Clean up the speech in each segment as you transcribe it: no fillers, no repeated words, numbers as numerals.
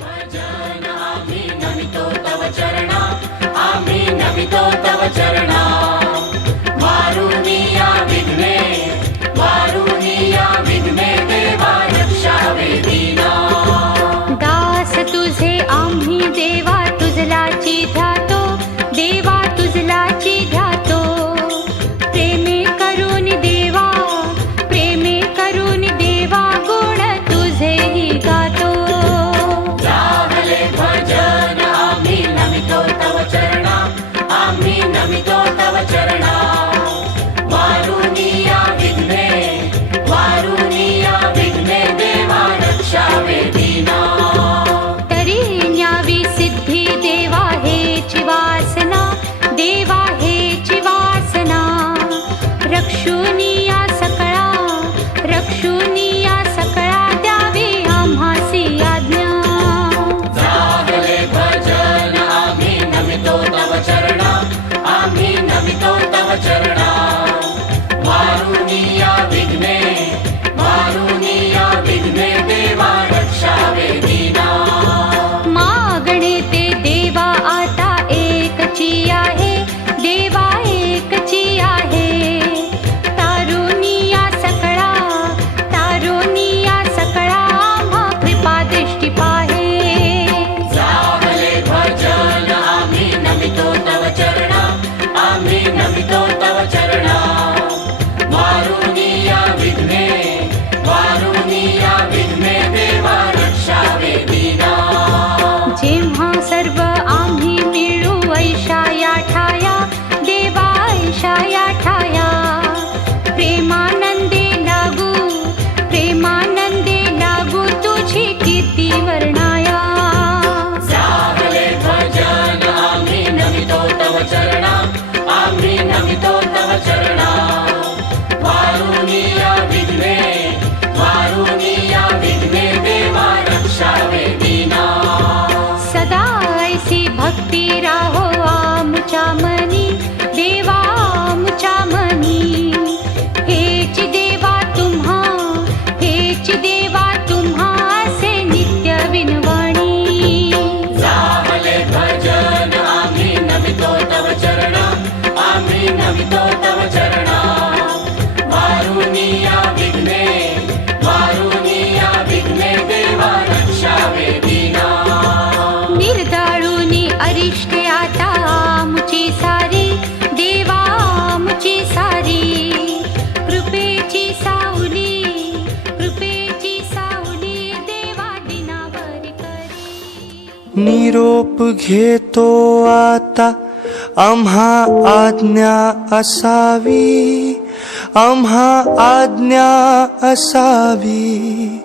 भजन आम्ही नमितो तव चरणा, आम्ही नमितो तव चरणा. वारुनिया विघ्ने, वारुनिया विघ्ने देवा रक्षावे दीना. दास तुझे आम्ही देवा तुझलाची ध्यातो, देवा तुझलाची ध्यातो. प्रेमे करून देवा, प्रेमे करून देवा गुण तुझेही गातो. राहले भजन आम्ही नमितो तव चरणा, आम्ही नमितो तव चरणा. वारुनिया विघ्ने, वारुनिया विघ्ने देवा रक्षावे दीना. तरी न्यावी सिद्धी देवा हेची वासना, देवा हेची वासना. रक्षुनिया सकळा, रक्षुनिया सकळा द्यावी आम्हासी आज्ञा. राहले भजन आम्ही नमितो तव चरणा, आम्ही नमितो तव चरणा. वारुनिया विघ्ने, वारुनिया विघ्ने देवा रक्षावे दीना. मागणे ते देवा आता एकची आहे, देवा एकची आहे. तारुनिया सकळा, तारुनिया सकळा आम्हा कृपा दृष्टी पाहे. राहले भजन आम्ही नमितो तव चरणा, आम्ही नमितो तव चरणा. वारुनिया विघ्ने, वारुनिया विघ्ने देवा रक्षावे दीना. जेव्हा सर्व आम्ही मिळू ऐशा या ठाया, देवा ऐशा या ठाया. प्रेमानंदे लागू, प्रेमानंदे लागू तुझी कीर्ती वर्णाया. राहले भजन आम्ही नमितो तव चरणा, आम्ही नमितो तव चरणा. वारुनिया विघ्ने, वारुनिया विघ्ने देवा रक्षावे दीना. सदा ऐसी भक्ती राहो आमच्या मनी, देवा आमच्या मनी. हेची देवा तुम्हा, हेची देवा तुम्हा असे नित्य विनवणी. राहले भजन आम्ही नमितो तव चरणा, आम्ही नमितो तव चरणा. वारुनिया विघ्ने, वारुनिया विघ्ने देवा रक्षावे दीना. निर्दाळुनी अरिष्टे आता आमची सारी, देवा आमची सारी. कृपेची सावली, कृपेची सावली देवा दिनावर करी. निरोप घेतो आता आम्हा आज्ञा असावी, आम्हा आज्ञा असावी.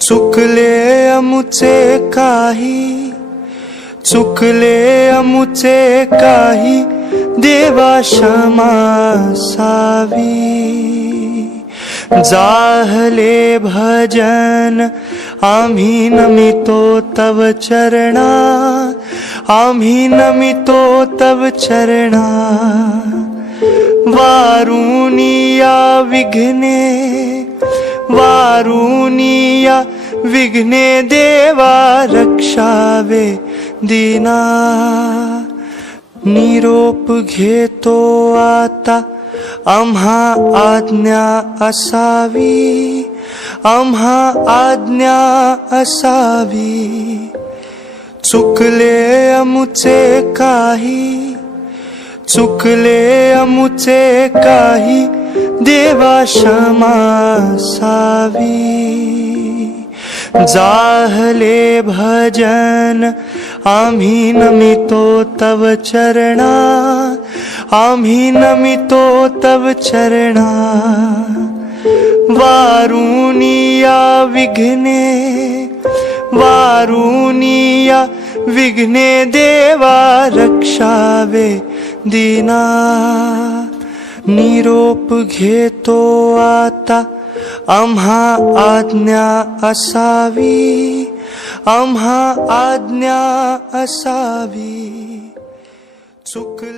चुकले अमुचे काही, चुकले अमुचे काही देवा क्षमा असावी. जाहले भजन आम्ही नमितो तव चरणा, आम्ही नमितो तव चरणा. वारुनिया विघ्ने, वारुनिया विघ्ने देवा रक्षावे दीना. निरोप घेतो आता आम्हा आज्ञा असावी, आम्हा आज्ञा असावी. चुकले अमुचे काही, चुकले अमुचे काही देवा क्षमा असावी. जाहले भजन आम्ही नमितो तव चरणा, आम्ही नमितो तव चरणा. वारुनिया विघ्ने, वारुनिया विघ्ने देवा रक्षावे दीना. निरोप घेतो आता आम्हा आज्ञा असावी, आम्हा आज्ञा असावी. चुकले